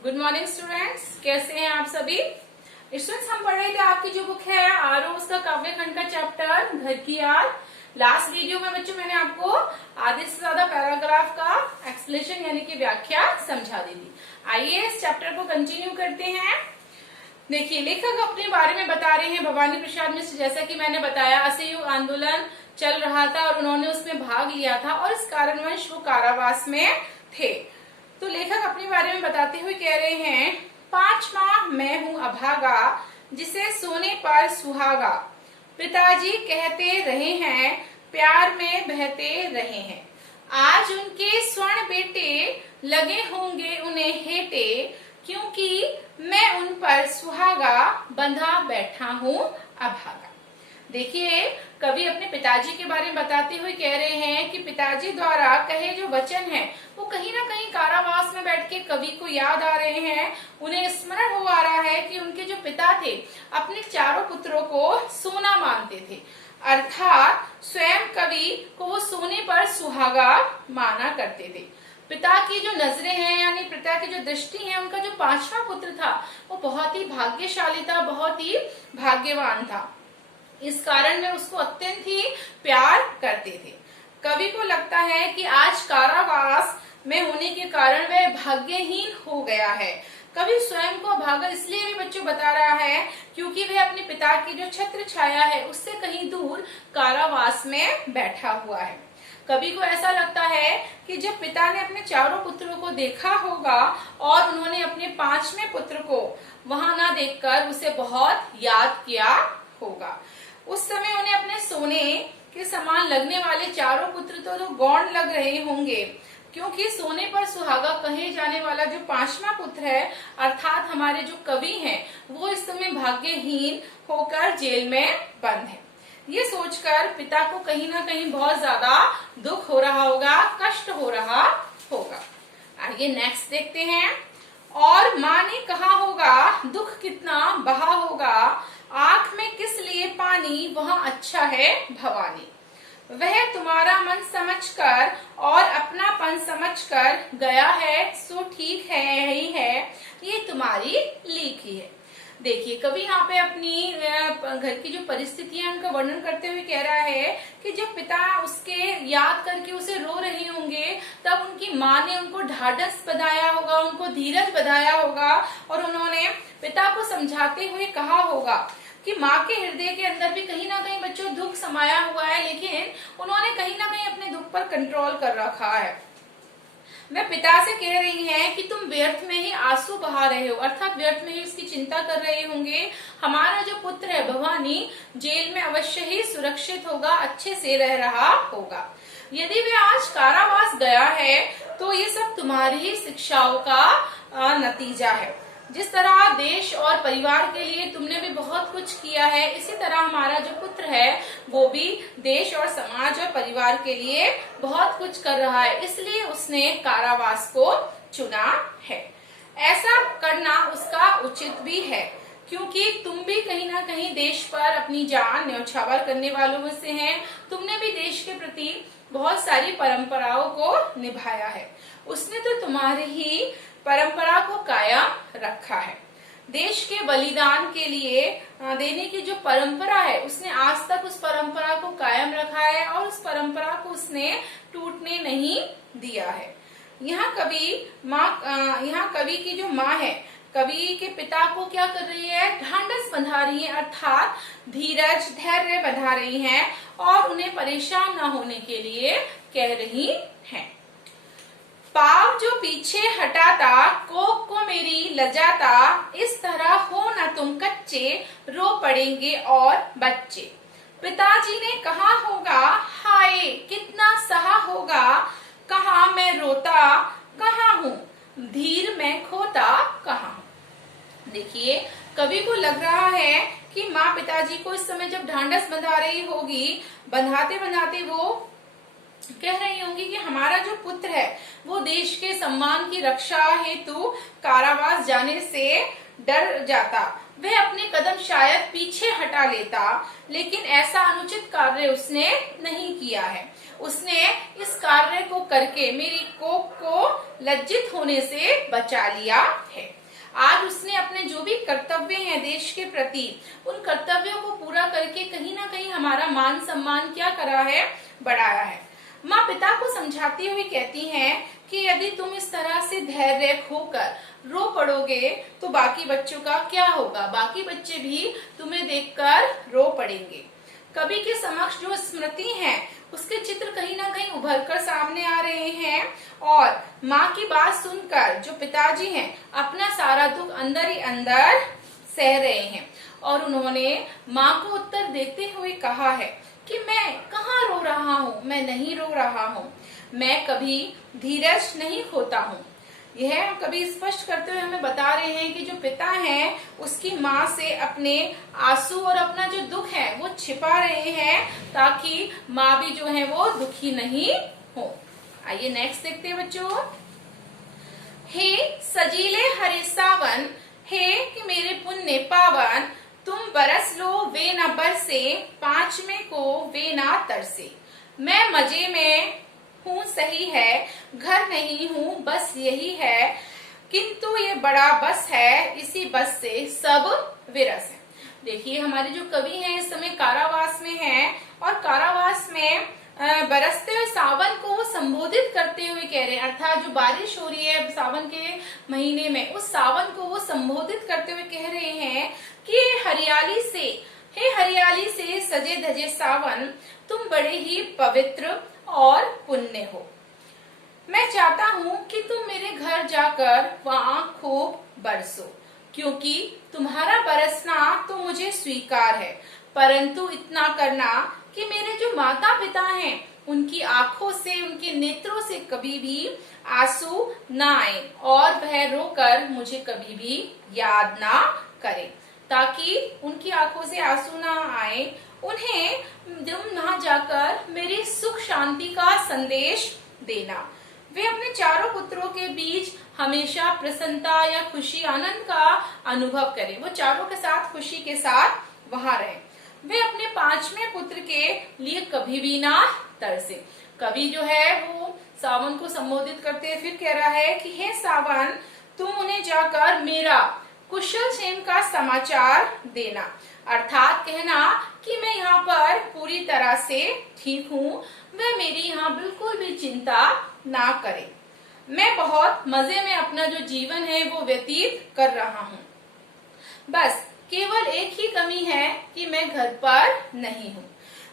Good morning students, कैसे हैं आप सभी। स्टूडेंट्स, हम पढ़ रहे थे आपकी जो बुक है आरो उसका काव्य खंड का चैप्टर घर की याद। लास्ट वीडियो में बच्चों मैंने आपको आधे से ज्यादा पैराग्राफ का एक्सप्लेनेशन यानी कि व्याख्या समझा दी थी। आइए इस चैप्टर को कंटिन्यू करते हैं। देखिए, लेखक अपने बारे में बता रहे हैं भवानी प्रसाद मिश्र। जैसा कि मैंने बताया, असहयोग आंदोलन चल रहा था और उन्होंने उसमें भाग लिया था और इस कारणवश वो कारावास में थे। तो लेखक अपने बारे में बताते हुए कह रहे हैं, 5 माह मैं हूँ अभागा, जिसे सोने पर सुहागा। पिताजी कहते रहे हैं, प्यार में बहते रहे हैं। आज उनके स्वर्ण बेटे लगे होंगे उन्हें हेटे, क्योंकि मैं उन पर सुहागा बंधा बैठा हूँ अभागा। देखिए, कवि अपने पिताजी के बारे में बताते हुए कह रहे हैं कि पिताजी द्वारा कहे जो वचन हैं वो कहीं ना कहीं कारावास में बैठ के कवि को याद आ रहे हैं। उन्हें स्मरण हो आ रहा है कि उनके जो पिता थे अपने चारों पुत्रों को सोना मानते थे, अर्थात स्वयं कवि को वो सोने पर सुहागा माना करते थे। पिता की जो नजरें हैं यानी पिता की जो दृष्टि है, उनका जो 5वां पुत्र था वो बहुत ही भाग्यशाली था, बहुत ही भाग्यवान था। इस कारण वे उसको अत्यंत ही प्यार करते थे। कवि को लगता है कि आज कारावास में होने के कारण वह भाग्यहीन हो गया है। कवि स्वयं को अभागा इसलिए भी बच्चों बता रहा है क्योंकि वह अपने पिता की जो छत्र छाया है उससे कहीं दूर कारावास में बैठा हुआ है। कवि को ऐसा लगता है कि जब पिता ने अपने चारों पुत्रों को देखा होगा और उन्होंने अपने 5वें पुत्र को वहां ना देखकर उसे बहुत याद किया होगा। उस समय उन्हें अपने सोने के समान लगने वाले चारों पुत्र तो गौण लग रहे होंगे, क्योंकि सोने पर सुहागा कहे जाने वाला जो 5वां पुत्र है अर्थात हमारे जो कवि हैं वो इस समय भाग्यहीन होकर जेल में बंद है। ये सोचकर पिता को कहीं ना कहीं बहुत ज्यादा दुख हो रहा होगा, कष्ट हो रहा होगा। आइए नेक्स्ट देखते हैं। और माँ ने कहा होगा, दुख कितना बहा होगा, आंख में किस लिए पानी, वहाँ अच्छा है भवानी। वह तुम्हारा मन समझकर और अपनापन समझकर गया है, सो ठीक है ही है, ये तुम्हारी लीक ही है। देखिए, कवि यहाँ पे अपनी घर की जो परिस्थितियां है उनका वर्णन करते हुए कह रहा है कि जब पिता उसके याद करके उसे रो रहे होंगे तब उनकी माँ ने उनको ढाढ़स बंधाया होगा, उनको धीरज बंधाया होगा और उन्होंने पिता को समझाते हुए कहा होगा कि माँ के हृदय के अंदर भी कहीं ना कहीं बच्चों दुख समाया हुआ है, लेकिन उन्होंने कहीं ना कहीं अपने दुख पर कंट्रोल कर रखा है। वे पिता से कह रही हैं कि तुम व्यर्थ में ही आंसू बहा रहे हो, अर्थात व्यर्थ में ही उसकी चिंता कर रहे होंगे। हमारा जो पुत्र है भवानी जेल में अवश्य ही सुरक्षित होगा, अच्छे से रह रहा होगा। यदि वे आज कारावास गया है तो ये सब तुम्हारी ही शिक्षाओं का नतीजा है। जिस तरह देश और परिवार के लिए तुमने भी बहुत कुछ किया है, इसी तरह हमारा जो पुत्र है वो भी देश और समाज और परिवार के लिए बहुत कुछ कर रहा है, इसलिए उसने कारावास को चुना है। ऐसा करना उसका उचित भी है, क्योंकि तुम भी कहीं ना कहीं देश पर अपनी जान न्यौछावर करने वालों में से हैं। तुमने भी देश के प्रति बहुत सारी परंपराओं को निभाया है। उसने तो तुम्हारी ही परंपरा को कायम रखा है। देश के बलिदान के लिए देने की जो परंपरा है उसने आज तक उस परंपरा को कायम रखा है और उस परंपरा को उसने टूटने नहीं दिया है। यहाँ कवि की जो माँ है, कवि के पिता को क्या कर रही है, ढांढस बंधा रही है, अर्थात धीरज धैर्य बंधा रही हैं और उन्हें परेशान न होने के लिए कह रही हैं। पाव जो पीछे हटाता, कोक को मेरी लजाता, इस तरह हो न तुम कच्चे, रो पड़ेंगे और बच्चे। पिताजी ने कहा होगा, हाय कितना सहा होगा, कहाँ मैं रोता कहाँ हूँ, धीर मैं खोता कहाँ हूँ। देखिए, कवि को लग रहा है कि माँ पिताजी को इस समय जब ढांढस बंधा रही होगी, बंधाते बंधाते वो कह रही होंगी कि हमारा जो पुत्र है वो देश के सम्मान की रक्षा हेतु कारावास जाने से डर जाता, वह अपने कदम शायद पीछे हटा लेता, लेकिन ऐसा अनुचित कार्य उसने नहीं किया है। उसने इस कार्य को करके मेरी कोख को लज्जित होने से बचा लिया है। आज उसने अपने जो भी कर्तव्य हैं देश के प्रति, उन कर्तव्यों को पूरा करके कहीं ना कहीं हमारा मान सम्मान क्या करा है, बढ़ाया है। माँ पिता को समझाती हुई कहती हैं कि यदि तुम इस तरह से धैर्य खोकर रो पड़ोगे तो बाकी बच्चों का क्या होगा, बाकी बच्चे भी तुम्हें देखकर रो पड़ेंगे। कवि के समक्ष जो स्मृति है उसके चित्र कहीं ना कहीं उभर कर सामने आ रहे हैं और माँ की बात सुनकर जो पिताजी हैं अपना सारा दुख अंदर ही अंदर सह रहे हैं और उन्होंने माँ को उत्तर देते हुए कहा है कि मैं कहाँ रो रहा हूँ, मैं नहीं रो रहा हूँ, मैं कभी धीरज नहीं खोता हूँ। यह कभी स्पष्ट करते हुए हमें बता रहे हैं कि जो पिता हैं उसकी माँ से अपने आंसू और अपना जो दुख है वो छिपा रहे हैं ताकि माँ भी जो है वो दुखी नहीं हो। आइए नेक्स्ट देखते हैं बच्चों। हे सजीले हरे सावन, हे कि मेरे पुण्य पावन, तुम बरस लो वे न बरसे, पांच में को वे ना तरसे। मैं मजे में हूँ सही है, घर नहीं हूँ बस यही है, किंतु ये बड़ा बस है, इसी बस से सब विरस है। देखिए हमारे जो कवि हैं इस समय कारावास में हैं और कारावास में बरसते हुए सावन को वो संबोधित करते हुए कह रहे हैं, अर्थात जो बारिश हो रही है सावन के महीने में उस सावन को वो संबोधित करते हुए कह रहे हैं कि हरियाली से, हे हरियाली से सजे धजे सावन, तुम बड़े ही पवित्र और पुण्य हो। मैं चाहता हूँ कि तुम मेरे घर जाकर वहाँ खूब बरसो, क्योंकि तुम्हारा बरसना तो मुझे स्वीकार है, परंतु इतना करना कि मेरे जो माता पिता हैं उनकी आंखों से, उनके नेत्रों से कभी भी आंसू ना आए और वह रोकर मुझे कभी भी याद ना करे, ताकि उनकी आंखों से आंसू ना आए। उन्हें तुम वहां जाकर मेरी सुख शांति का संदेश देना। वे अपने चारों पुत्रों के बीच हमेशा प्रसन्नता या खुशी आनंद का अनुभव करें, वो चारों के साथ खुशी के साथ वहां रहें। वे अपने पांचवें पुत्र के लिए कभी भी ना तरसे। कवि जो है वो सावन को संबोधित करते फिर कह रहा है कि हे सावन, तुम उन्हें जाकर मेरा कुशल क्षेम का समाचार देना, अर्थात कहना कि मैं यहाँ पर पूरी तरह से ठीक हूँ, वह मेरी यहाँ बिल्कुल भी चिंता ना करे। मैं बहुत मजे में अपना जो जीवन है वो व्यतीत कर रहा हूँ। बस केवल एक ही कमी है कि मैं घर पर नहीं हूँ,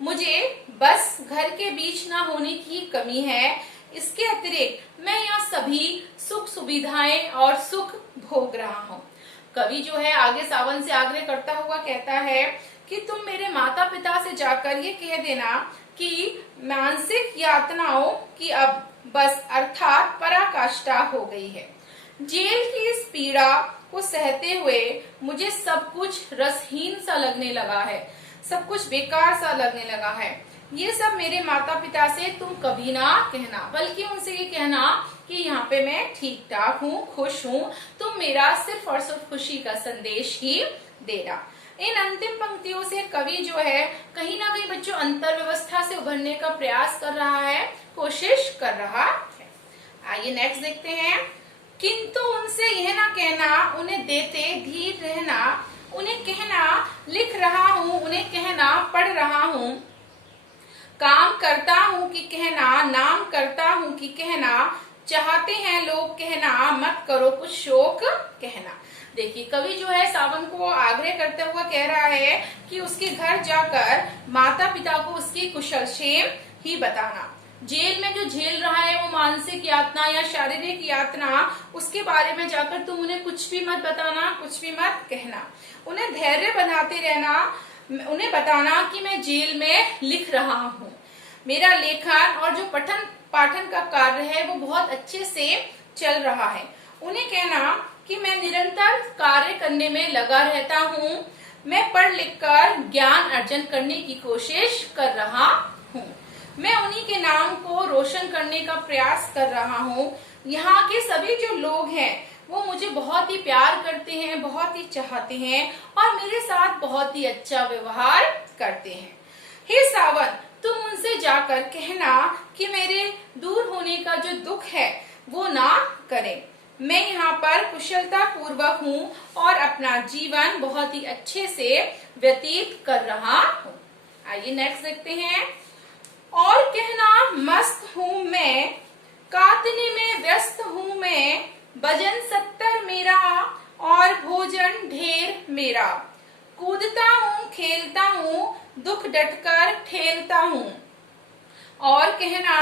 मुझे बस घर के बीच ना होने की कमी है। इसके अतिरिक्त मैं यहाँ सभी सुख सुविधाएं और सुख भोग रहा हूँ। कवि जो है आगे सावन से आग्रह करता हुआ कहता है कि तुम मेरे माता पिता से जाकर ये कह देना कि मानसिक यातनाओं की अब बस अर्थात पराकाष्ठा हो गई है। जेल की इस पीड़ा को सहते हुए मुझे सब कुछ रसहीन सा लगने लगा है, सब कुछ बेकार सा लगने लगा है। ये सब मेरे माता पिता से तुम कभी ना कहना, बल्कि उनसे ये कहना कि यहाँ पे मैं ठीक ठाक हूँ, खुश हूँ, तुम मेरा सिर्फ और सिर्फ खुशी का संदेश ही देना। इन अंतिम पंक्तियों से कवि जो है कहीं ना कहीं बच्चों अंतर व्यवस्था से उभरने का प्रयास कर रहा है, कोशिश कर रहा है। आइए नेक्स्ट देखते हैं। किंतु उनसे यह ना कहना, उन्हें देते धीर रहना, उन्हें कहना लिख रहा हूँ, उन्हें कहना पढ़ रहा हूँ, काम करता हूँ कि कहना, नाम करता हूँ कि कहना, चाहते हैं लोग कहना, मत करो कुछ शोक कहना। देखिए कवि जो है सावन को आग्रह करते हुए कह रहा है कि उसके घर जाकर माता पिता को उसकी कुशल क्षेम ही बताना। जेल में जो झेल रहा है वो मानसिक यातना या शारीरिक यातना, उसके बारे में जाकर तुम उन्हें कुछ भी मत बताना, कुछ भी मत कहना। उन्हें धैर्य बनाते रहना, उन्हें बताना कि मैं जेल में लिख रहा हूँ, मेरा लेखन और जो पठन पाठन का कार्य है वो बहुत अच्छे से चल रहा है। उन्हें कहना कि मैं निरंतर कार्य करने में लगा रहता हूँ, मैं पढ़ लिख कर ज्ञान अर्जन करने की कोशिश कर रहा हूँ, मैं उन्हीं के नाम को रोशन करने का प्रयास कर रहा हूँ। यहाँ के सभी जो लोग हैं वो मुझे बहुत ही प्यार करते हैं, बहुत ही चाहते हैं और मेरे साथ बहुत ही अच्छा व्यवहार करते हैं। हे सावन, तुम उनसे जाकर कहना कि मेरे दूर होने का जो दुख है वो ना करें। मैं यहाँ पर कुशलता पूर्वक हूँ और अपना जीवन बहुत ही अच्छे से व्यतीत कर रहा हूँ। आइए नेक्स्ट देखते हैं। और कहना मस्त हूँ मैं, कातने में व्यस्त हूँ मैं, भजन 70 मेरा और भोजन ढेर मेरा। कूदता हूँ खेलता हूँ, दुख डटकर ठेलता हूँ। और कहना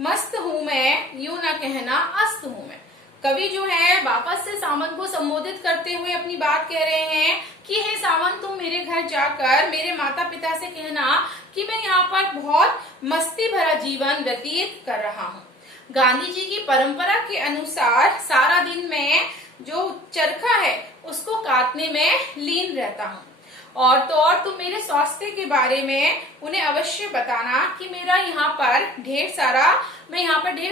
मस्त हूँ मैं, यूं ना कहना अस्त हूँ मैं। कवि जो है वापस से सावन को संबोधित करते हुए अपनी बात कह रहे हैं कि हे सावन, तुम मेरे घर जाकर मेरे माता पिता से कहना कि मैं यहाँ पर बहुत मस्ती भरा जीवन व्यतीत कर रहा हूँ। गांधी जी की परंपरा के अनुसार सारा दिन मैं जो चरखा है उसको काटने में लीन रहता हूँ। और तो और तुम मेरे स्वास्थ्य के बारे में उन्हें अवश्य बताना कि मैं यहाँ पर ढेर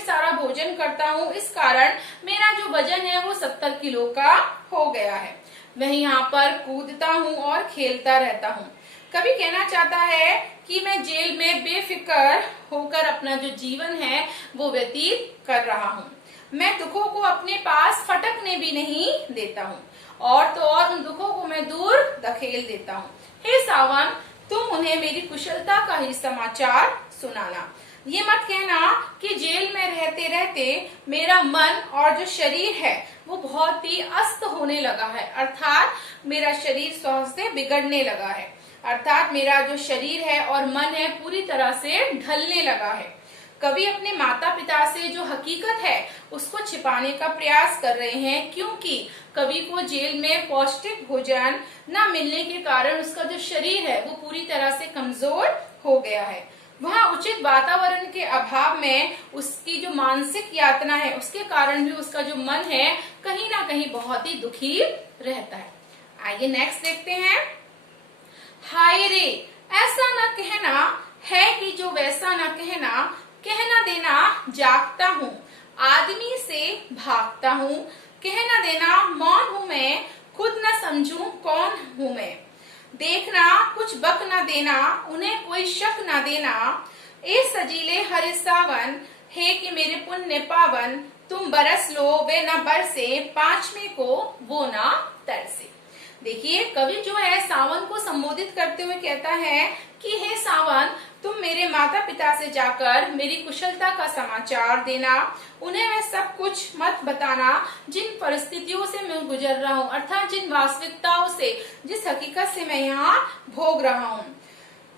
सारा भोजन करता हूँ, इस कारण मेरा जो वजन है वो 70 किलो का हो गया है। मैं यहाँ पर कूदता हूँ और खेलता रहता हूँ। कभी कहना चाहता है कि मैं जेल में बेफिक्र होकर अपना जो जीवन है वो व्यतीत कर रहा हूँ। मैं दुखों को अपने पास फटकने भी नहीं देता हूँ और तो और उन दुखों को मैं दूर धकेल देता हूँ। हे सावन, तुम उन्हें मेरी कुशलता का ही समाचार सुनाना। ये मत कहना कि जेल में रहते रहते मेरा मन और जो शरीर है वो बहुत ही अस्त होने लगा है, अर्थात मेरा शरीर स्वास्थ्य बिगड़ने लगा है, अर्थात मेरा जो शरीर है और मन है पूरी तरह से ढलने लगा है। कवि अपने माता पिता से जो हकीकत है उसको छिपाने का प्रयास कर रहे हैं, क्योंकि कवि को जेल में पौष्टिक भोजन न मिलने के कारण उसका जो शरीर है वो पूरी तरह से कमजोर हो गया है। वहाँ उचित वातावरण के अभाव में उसकी जो मानसिक यातना है उसके कारण भी उसका जो मन है कहीं ना कहीं बहुत ही दुखी रहता है। आइए नेक्स्ट देखते हैं। हाय रे, ऐसा न कहना है कि जो वैसा न कहना, कहना देना जागता हूँ, आदमी से भागता हूँ। कहना देना मौन हूँ मैं, खुद न समझूं कौन हूँ मैं। देखना कुछ बक न देना, उन्हें कोई शक न देना। ए सजीले हरे सावन, हे कि मेरे पुण्य पावन, तुम बरस लो वे न बरसे, पांचवे को वो न तरसे। देखिए कवि जो है सावन को संबोधित करते हुए कहता है कि हे सावन, तुम मेरे माता पिता से जाकर मेरी कुशलता का समाचार देना। उन्हें वह सब कुछ मत बताना जिन परिस्थितियों से मैं गुजर रहा हूँ, अर्थात जिन वास्तविकताओं से, जिस हकीकत से मैं यहाँ भोग रहा हूँ।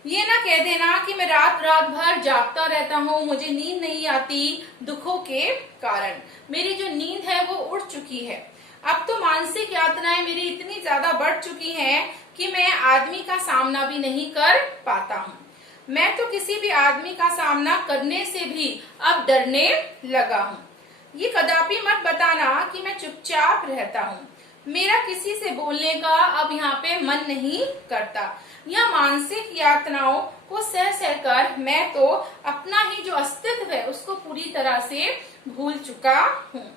ये ना कह देना कि मैं रात रात भर जागता रहता हूँ, मुझे नींद नहीं आती दुखों के कारण। मेरी जो नींद है वो उड़ चुकी है। अब तो मानसिक यातनाएं मेरी इतनी ज्यादा बढ़ चुकी हैं कि मैं आदमी का सामना भी नहीं कर पाता हूँ। मैं तो किसी भी आदमी का सामना करने से भी अब डरने लगा हूँ। ये कदापि मत बताना कि मैं चुपचाप रहता हूँ। मेरा किसी से बोलने का अब यहाँ पे मन नहीं करता। यह मानसिक यातनाओं को सह सहकर मैं तो अपना ही जो अस्तित्व है उसको पूरी तरह से भूल चुका हूँ।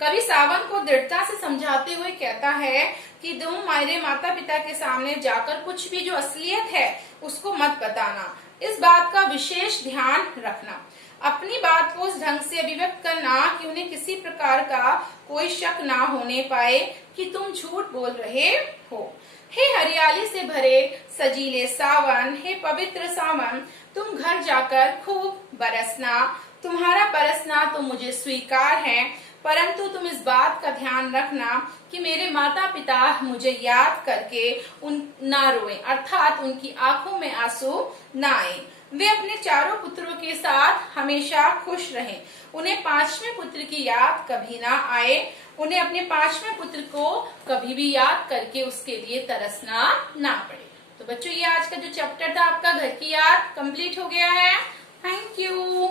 कवि सावन को दृढ़ता से समझाते हुए कहता है कि तुम मेरे माता पिता के सामने जाकर कुछ भी जो असलियत है उसको मत बताना। इस बात का विशेष ध्यान रखना। अपनी बात को उस ढंग से अभिव्यक्त करना कि उन्हें किसी प्रकार का कोई शक ना होने पाए कि तुम झूठ बोल रहे हो। हे हरियाली से भरे सजीले सावन, हे पवित्र सावन, तुम घर जाकर खूब बरसना। तुम्हारा बरसना तो मुझे स्वीकार है, परंतु तुम इस बात का ध्यान रखना कि मेरे माता पिता मुझे याद करके ना रोएं, अर्थात उनकी आंखों में आंसू ना आए। वे अपने चारों पुत्रों के साथ हमेशा खुश रहें। उन्हें पांचवें पुत्र की याद कभी ना आए। उन्हें अपने पांचवें पुत्र को कभी भी याद करके उसके लिए तरसना ना पड़े। तो बच्चों, ये आज का जो चैप्टर था आपका घर की याद कंप्लीट हो गया है। Thank you.